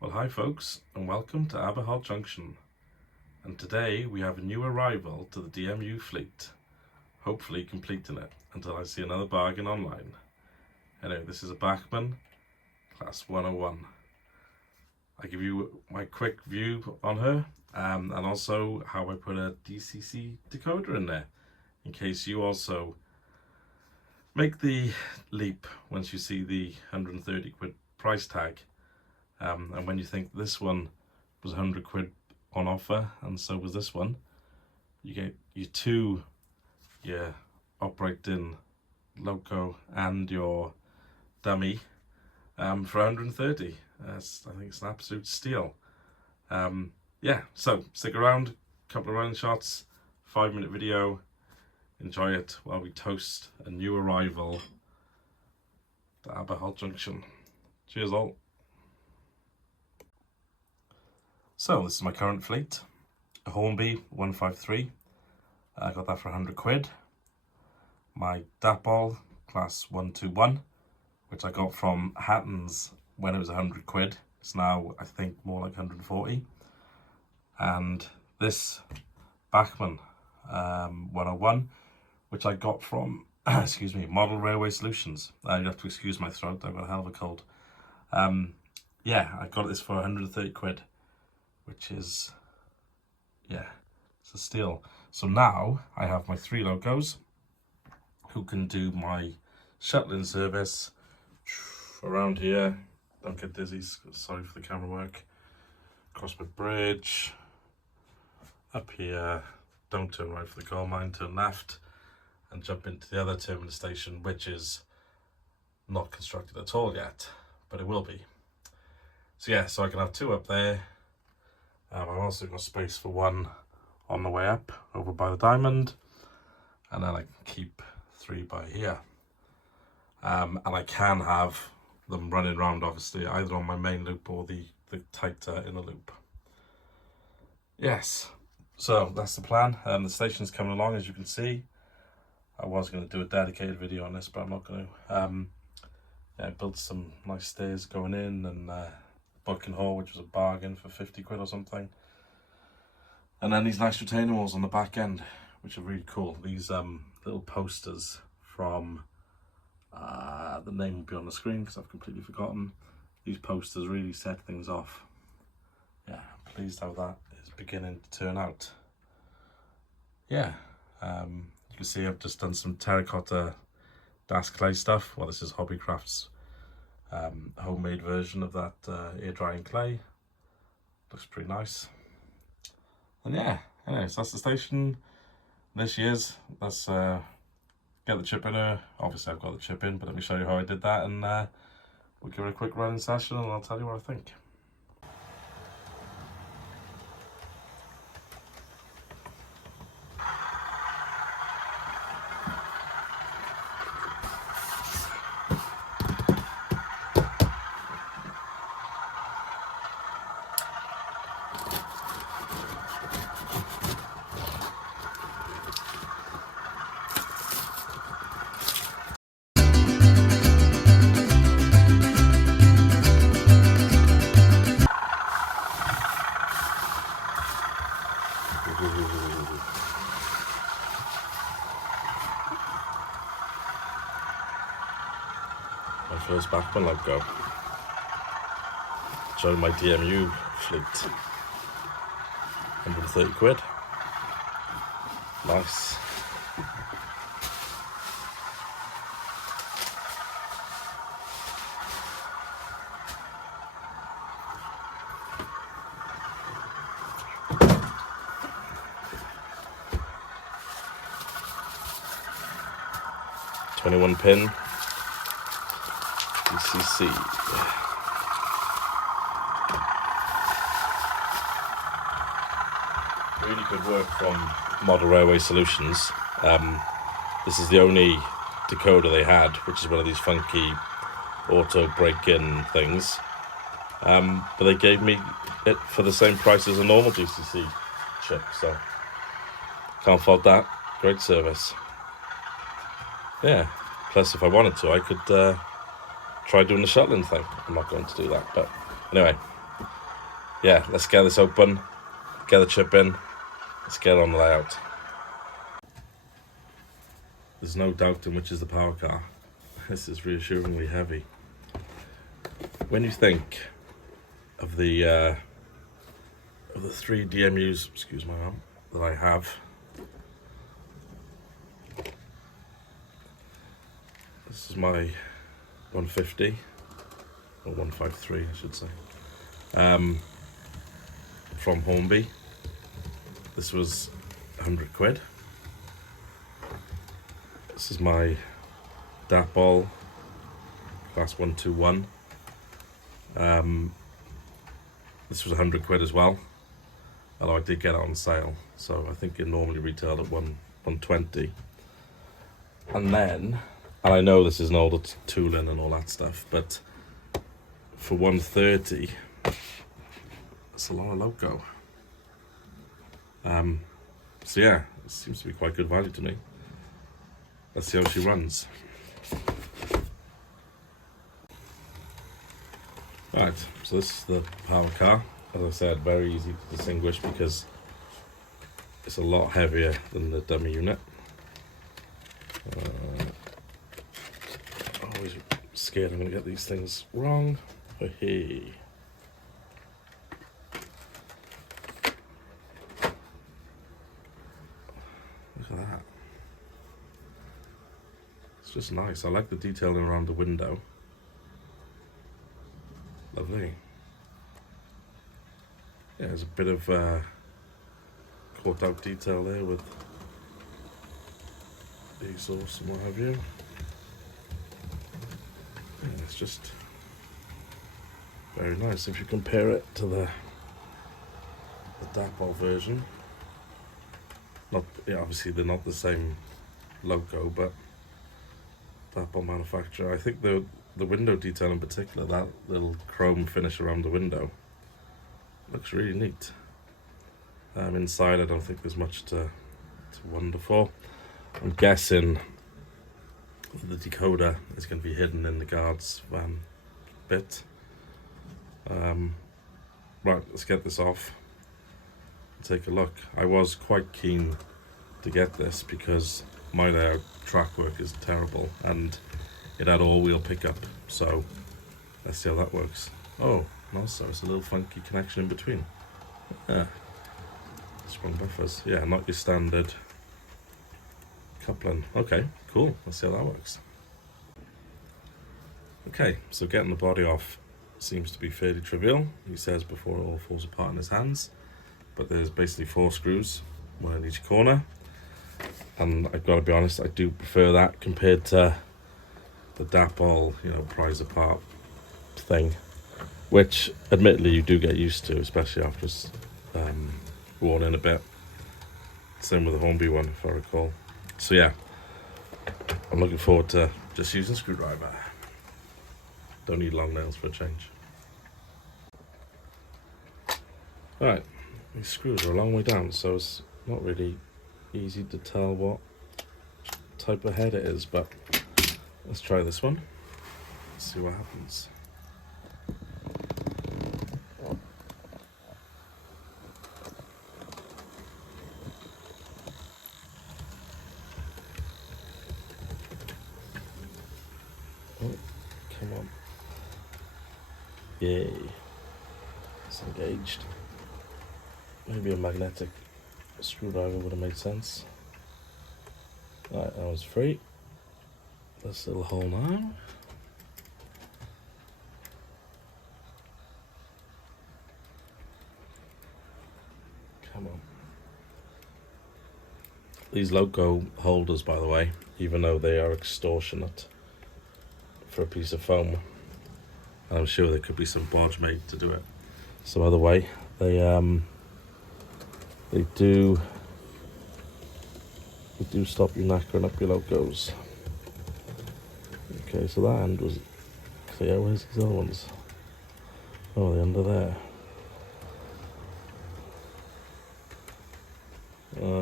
Well, hi folks, and welcome to Aberhart Junction. And today we have a new arrival to the DMU fleet, hopefully completing it until I see another bargain online. Anyway, this is a Bachmann Class 101. I give you my quick view on her, and also how I put a DCC decoder in there, in case you also make the leap once you see the 130 quid price tag. And when you think this one was 100 quid on offer, and so was this one, you get your operating loco and your dummy for 130. I think it's an absolute steal. Yeah, so stick around, couple of running shots, 5-minute video. Enjoy it while we toast a new arrival to Aberhart Junction. Cheers all. So this is my current fleet, a Horny 153. I got that for 100 quid. My Dapol Class 121, which I got from Hatton's when it was 100 quid. It's now, I think, more like 140. And this Bachmann 101, which I got from, excuse me, Model Railway Solutions. You have to excuse my throat, I've got a hell of a cold. Yeah, I got this for 130 quid. Which is, yeah, it's a steal. So now I have my 3 locos who can do my shuttling service around here. Don't get dizzy, sorry for the camera work. Across my bridge, up here, don't turn right for the coal mine, turn left, and jump into the other terminus station, which is not constructed at all yet, but it will be. So yeah, so I can have 2 up there. I've also got space for 1 on the way up over by the diamond, and then I can keep 3 by here. And I can have them running around, obviously, either on my main loop or the tighter inner loop. Yes, so that's the plan. The station's coming along, as you can see. I was going to do a dedicated video on this, but I'm not going to. Yeah, I built some nice stairs going in, and booking hall, which was a bargain for 50 quid or something, and then these nice retaining walls on the back end, which are really cool. These little posters from the name will be on the screen because I've completely forgotten. These posters really set things off. Yeah, I'm pleased how that is beginning to turn out. Yeah, you can see I've just done some terracotta das clay stuff. Well, this is Hobbycraft's homemade version of that air drying clay. Looks pretty nice. And yeah, anyways, that's the station. This year's, let's get the chip in her. Obviously I've got the chip in, but let me show you how I did that, and we'll give it a quick running session and I'll tell you what I think. My first Bachmann logo. Join my DMU fleet. 130 quid. Nice. .21 pin DCC. Really good work from Model Railway Solutions. This is the only decoder they had, which is one of these funky auto break-in things. But they gave me it for the same price as a normal DCC chip, so can't fault that. Great service. Yeah, plus if I wanted to, I could try doing the shuttling thing. I'm not going to do that, but anyway, yeah, let's get this open, get the chip in, let's get on the layout. There's no doubt in which is the power car. This is reassuringly heavy. When you think of the 3 DMUs, excuse my mum, that I have, this is my 150, or 153 I should say, from Horny. This was 100 quid. This is my Dapol Class 121. This was 100 quid as well, although I did get it on sale, so I think it normally retailed at 120. And then, and I know this is an older tooling and all that stuff, but for 130, that's a lot of loco. So yeah, it seems to be quite good value to me. Let's see how she runs. Right, so this is the power car. As I said, very easy to distinguish because it's a lot heavier than the dummy unit. Always scared I'm going to get these things wrong. Hey. Look at that. It's just nice. I like the detailing around the window. Lovely. Yeah, there's a bit of caught out detail there with the exhaust and what have you. Yeah, it's just very nice. If you compare it to the Dapol version, not obviously they're not the same loco, but Dapol manufacturer. I think the window detail in particular, that little chrome finish around the window, looks really neat. Inside I don't think there's much to wonder for. I'm guessing the decoder is going to be hidden in the guard's bit. Right, let's get this off and take a look. I was quite keen to get this because my layout track work is terrible and it had all-wheel pickup, so let's see how that works. Oh, and also it's a little funky connection in between. Yeah, sprung buffers. Yeah, not your standard coupling. Okay, cool. Let's see how that works. Okay, so getting the body off seems to be fairly trivial. He says before it all falls apart in his hands, but there's basically 4 screws, one in each corner, and I've got to be honest, I do prefer that compared to the Dapol, prise apart thing, which admittedly you do get used to, especially after it's worn in a bit. Same with the Horny one, if I recall. So yeah, I'm looking forward to just using a screwdriver. Don't need long nails for a change. Alright, these screws are a long way down, so it's not really easy to tell what type of head it is, but let's try this one. Let's see what happens. Oh, come on. Yay. It's engaged. Maybe a magnetic screwdriver would have made sense. Alright, that was free. This little hole now. Come on. These loco holders, by the way, even though they are extortionate for a piece of foam, I'm sure there could be some bodge made to do it some other way. They do stop you knackering up your locos. Okay, so that end was clear. Where's these other ones? Oh, they're under there.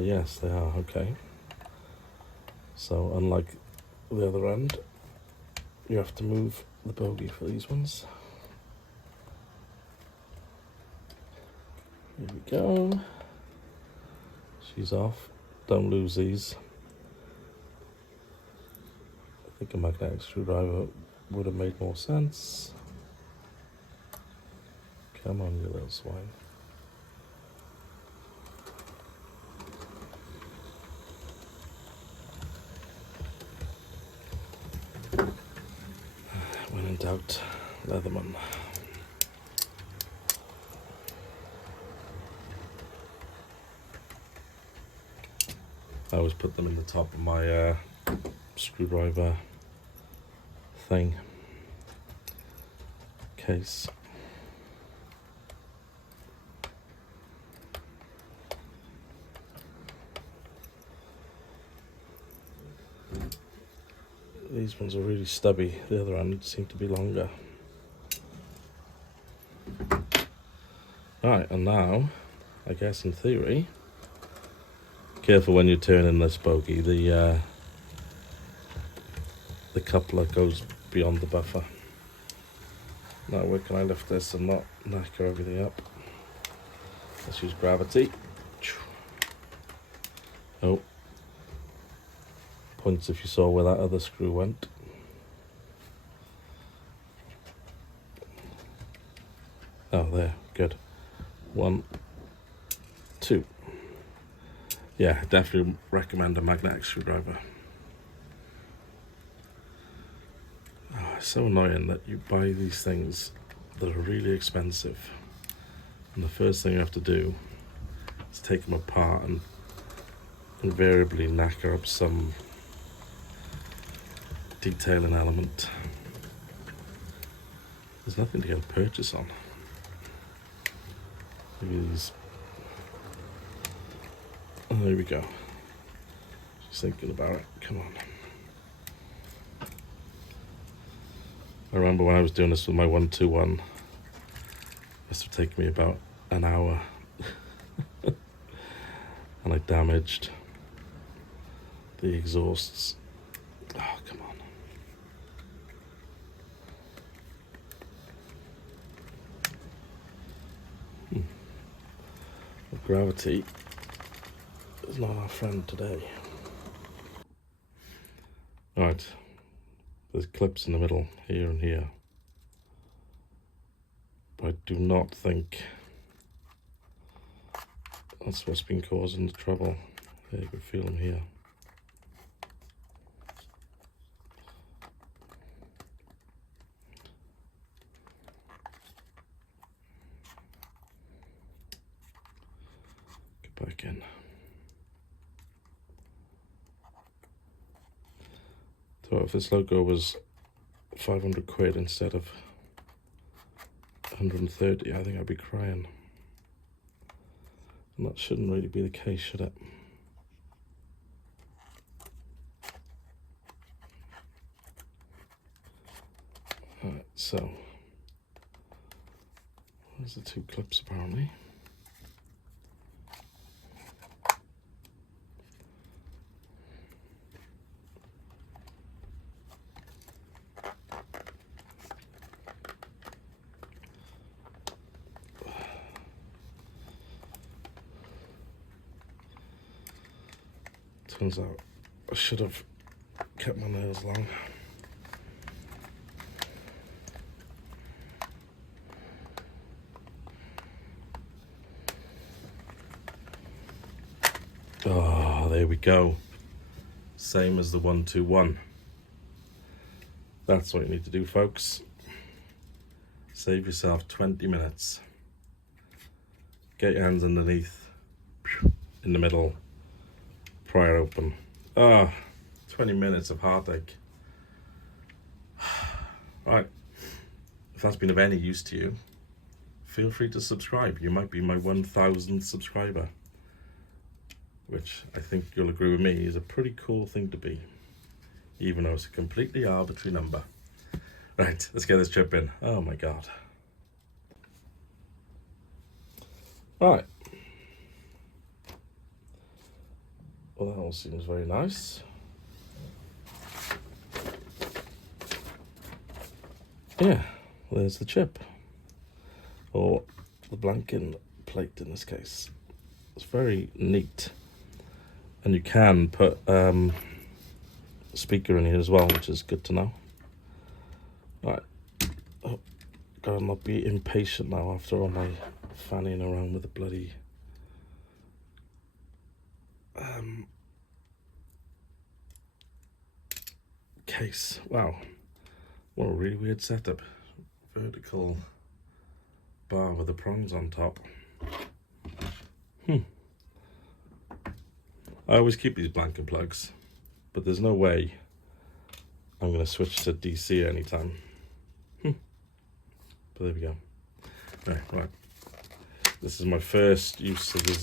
Yes, they are. Okay. So, unlike the other end, you have to move the bogey for these ones. There we go. She's off. Don't lose these. I think a magnetic screwdriver would have made more sense. Come on, you little swine. When in doubt, Leatherman. I always put them in the top of my screwdriver thing case. These ones are really stubby, the other end seem to be longer. Right, and now, I guess in theory, careful when you're turning this bogey, the coupler goes beyond the buffer. Now where can I lift this and not knacker everything up? Let's use gravity. Oh. Points if you saw where that other screw went. Oh, there, good. 1, 2. Yeah, definitely recommend a magnetic screwdriver. Oh, it's so annoying that you buy these things that are really expensive, and the first thing you have to do is take them apart and invariably knacker up some detailing element. There's nothing to get a purchase on. Maybe these. Oh, there we go. Just thinking about it. Come on. I remember when I was doing this with my 121. Must have taken me about an hour, and I damaged the exhausts. Oh, come on. Gravity is not our friend today. Right, there's clips in the middle, here and here. But I do not think that's what's been causing the trouble. Yeah, you can feel them here. Back in. So if this logo was 500 quid instead of 130, I think I'd be crying. And that shouldn't really be the case, should it? Alright, so there's the two clips apparently. Turns out I should have kept my nails long. Oh, there we go. Same as the 121. That's what you need to do, folks. Save yourself 20 minutes. Get your hands underneath, in the middle, pry it open. 20 minutes of heartache. Right, if that's been of any use to you, feel free to subscribe. You might be my 1,000th subscriber, which I think you'll agree with me is a pretty cool thing to be, even though it's a completely arbitrary number. Right, let's get this trip in. Oh my God. Right. Well, that all seems very nice. Yeah, there's the chip, or the blanking plate in this case. It's very neat, and you can put speaker in here as well, which is good to know. Right, oh, gotta not be impatient now after all my fanning around with the bloody case. Wow, what a really weird setup. Vertical bar with the prongs on top. I always keep these blanket plugs, but there's no way I'm going to switch to DC anytime. But there we go. Right. This is my first use of the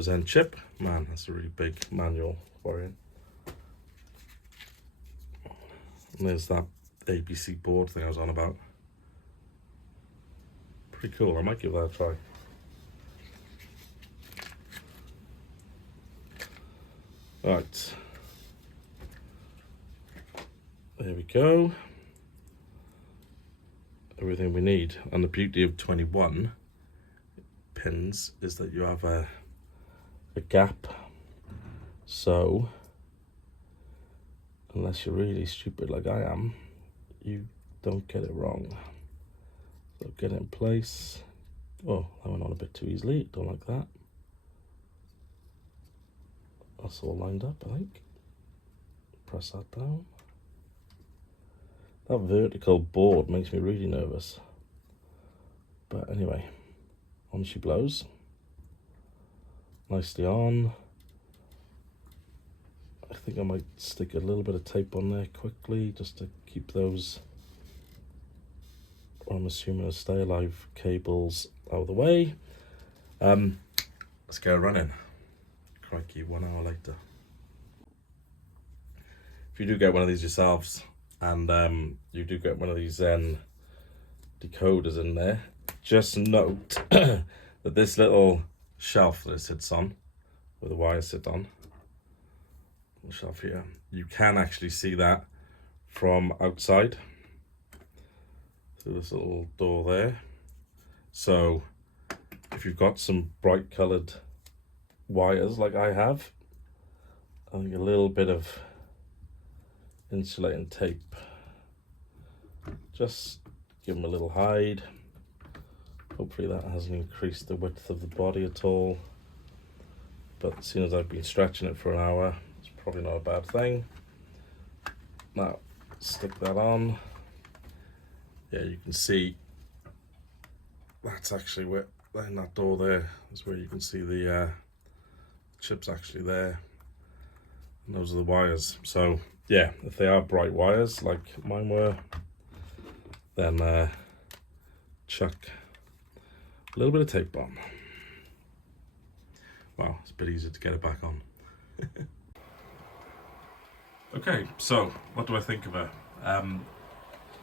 Zen chip. Man, that's a really big manual for it. And there's that ABC board thing I was on about. Pretty cool. I might give that a try. Right, there we go. Everything we need. And the beauty of 21 pins is that you have a gap, so unless you're really stupid like I am, you don't get it wrong. So get it in place. Oh, that went on a bit too easily, don't like that. That's all lined up, I think. Press that down. That vertical board makes me really nervous. But anyway, on she blows. Nicely on. I think I might stick a little bit of tape on there quickly just to keep those, I'm assuming, stay alive cables out of the way. Let's get running. Crikey, 1 hour later. If you do get one of these yourselves, and you do get one of these Zen decoders in there, just note that this little shelf that it sits on, where the wires sit on, the shelf here, you can actually see that from outside through this little door there. So if you've got some bright coloured wires like I have, I think a little bit of insulating tape, just give them a little hide. Hopefully that hasn't increased the width of the body at all, but seeing as I've been stretching it for an hour, it's probably not a bad thing. Now stick that on. Yeah, you can see that's actually where, in that door there is where you can see the chips actually there, and those are the wires. So yeah, if they are bright wires like mine were, then chuck a little bit of tape on. Wow, it's a bit easier to get it back on. Okay, so what do I think of her?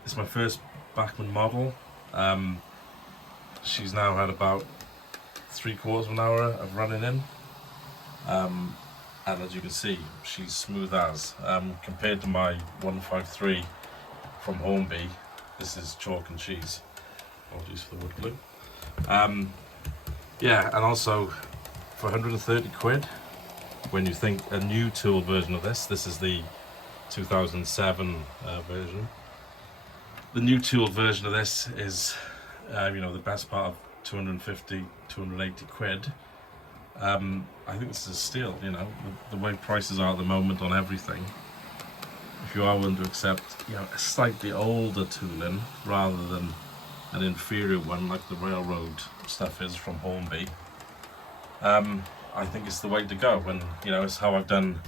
It's my first Bachmann model. She's now had about 3/4 of an hour of running in. And as you can see, she's smooth as. Compared to my 153 from Horny, this is chalk and cheese. Apologies for the wood glue. Yeah, and also for 130 quid, when you think a new tool version of this is the 2007 version. The new tool version of this is, the best part of 250, 280 quid. I think this is a steal, the way prices are at the moment on everything. If you are willing to accept, a slightly older tooling rather than an inferior one like the railroad stuff is from Horny, I think it's the way to go. And it's how I've done.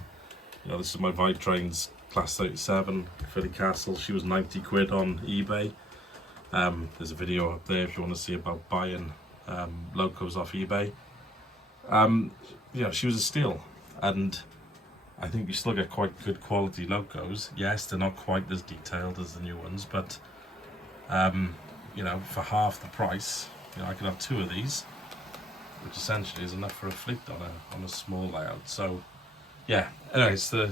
This is my Vibe Trains Class 37 Philly Castle. She was 90 quid on eBay. There's a video up there if you want to see about buying locos off eBay. She was a steal, and I think you still get quite good quality locos. Yes, they're not quite as detailed as the new ones, but for half the price, I could have 2 of these, which essentially is enough for a fleet on a small layout. So yeah, anyway, it's the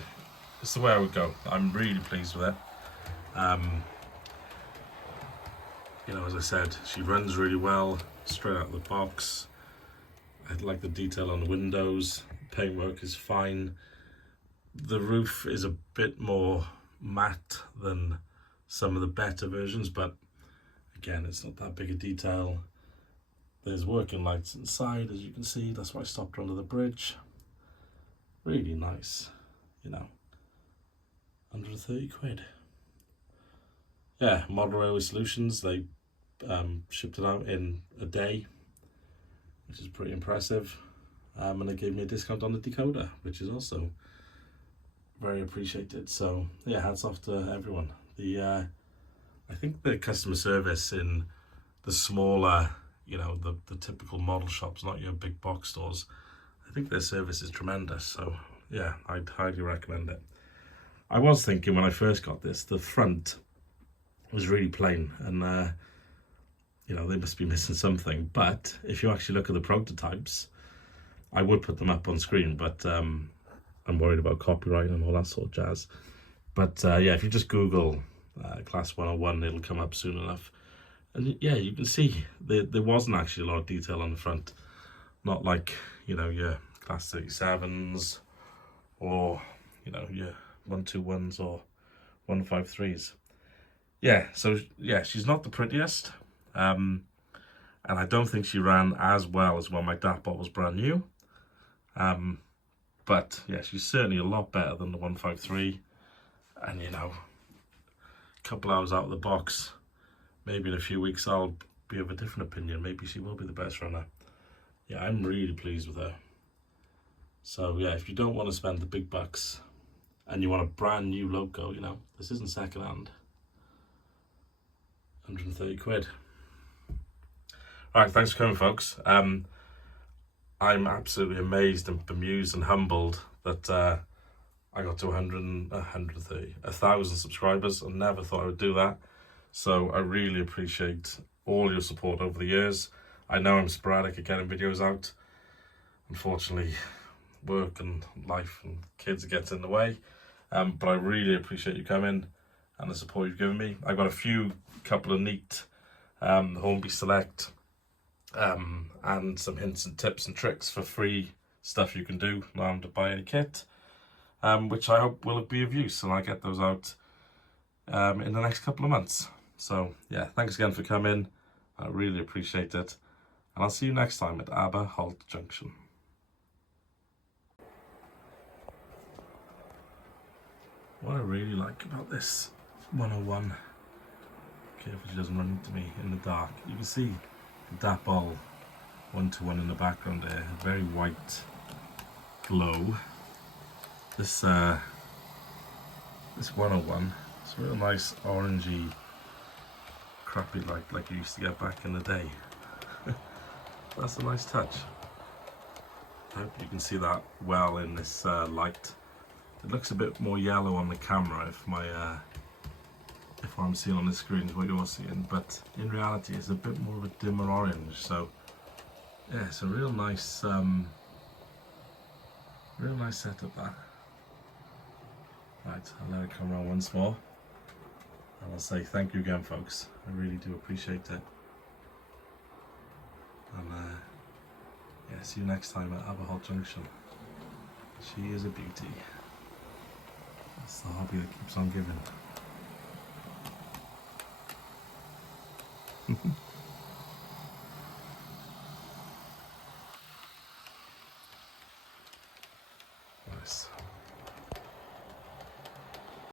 way I would go. I'm really pleased with it. you know, as I said, she runs really well, straight out of the box. I like the detail on the windows, paintwork is fine. The roof is a bit more matte than some of the better versions, but again, it's not that big a detail. There's working lights inside, as you can see. That's why I stopped under the bridge. Really nice, you know. 130 quid. Yeah, Model Railway Solutions, they shipped it out in a day, which is pretty impressive. And they gave me a discount on the decoder, which is also very appreciated. So yeah, hats off to everyone. I think the customer service in the smaller, you know, the typical model shops, not your big box stores, I think their service is tremendous. So yeah, I'd highly recommend it. I was thinking when I first got this, the front was really plain, and you know, they must be missing something. But if you actually look at the prototypes, I would put them up on screen, but I'm worried about copyright and all that sort of jazz. But yeah, if you just Google Class 101, it'll come up soon enough. And yeah, you can see there wasn't actually a lot of detail on the front. Not like, you know, your Class 37s or, you know, your 121s or 153s. Yeah, so yeah, she's not the prettiest. And I don't think she ran as well as when my Dapol was brand new. But yeah, she's certainly a lot better than the 153. And you know, a couple hours out of the box, maybe in a few weeks I'll be of a different opinion. Maybe she will be the best runner. Yeah, I'm really pleased with her. So yeah, if you don't want to spend the big bucks and you want a brand new loco, you know, this isn't second hand. 130 quid. All right, thanks for coming, folks. I'm absolutely amazed and bemused and humbled that I got to 1,000 subscribers. I never thought I would do that. So I really appreciate all your support over the years. I know I'm sporadic at getting videos out. Unfortunately, work and life and kids get in the way. But I really appreciate you coming and the support you've given me. I've got a couple of neat Hornby Select and some hints and tips and tricks for free stuff you can do, not having to buy any kit, which I hope will be of use, and I get those out in the next couple of months. So yeah, thanks again for coming. I really appreciate it, and I'll see you next time at Aber Holt Junction. What I really like about this 101, careful she doesn't run into me in the dark, you can see the Dapol 121 in the background there, a very white glow. This 101, it's a real nice orangey, crappy light like you used to get back in the day. That's a nice touch. I hope you can see that well in this light. It looks a bit more yellow on the camera if if what I'm seeing on the screen is what you're seeing, but in reality it's a bit more of a dimmer orange. So yeah, it's a real nice setup that. Right, I'll let it come around once more, and I'll say thank you again, folks. I really do appreciate it. And yeah, see you next time at Aber Holt Junction. She is a beauty. That's the hobby that keeps on giving.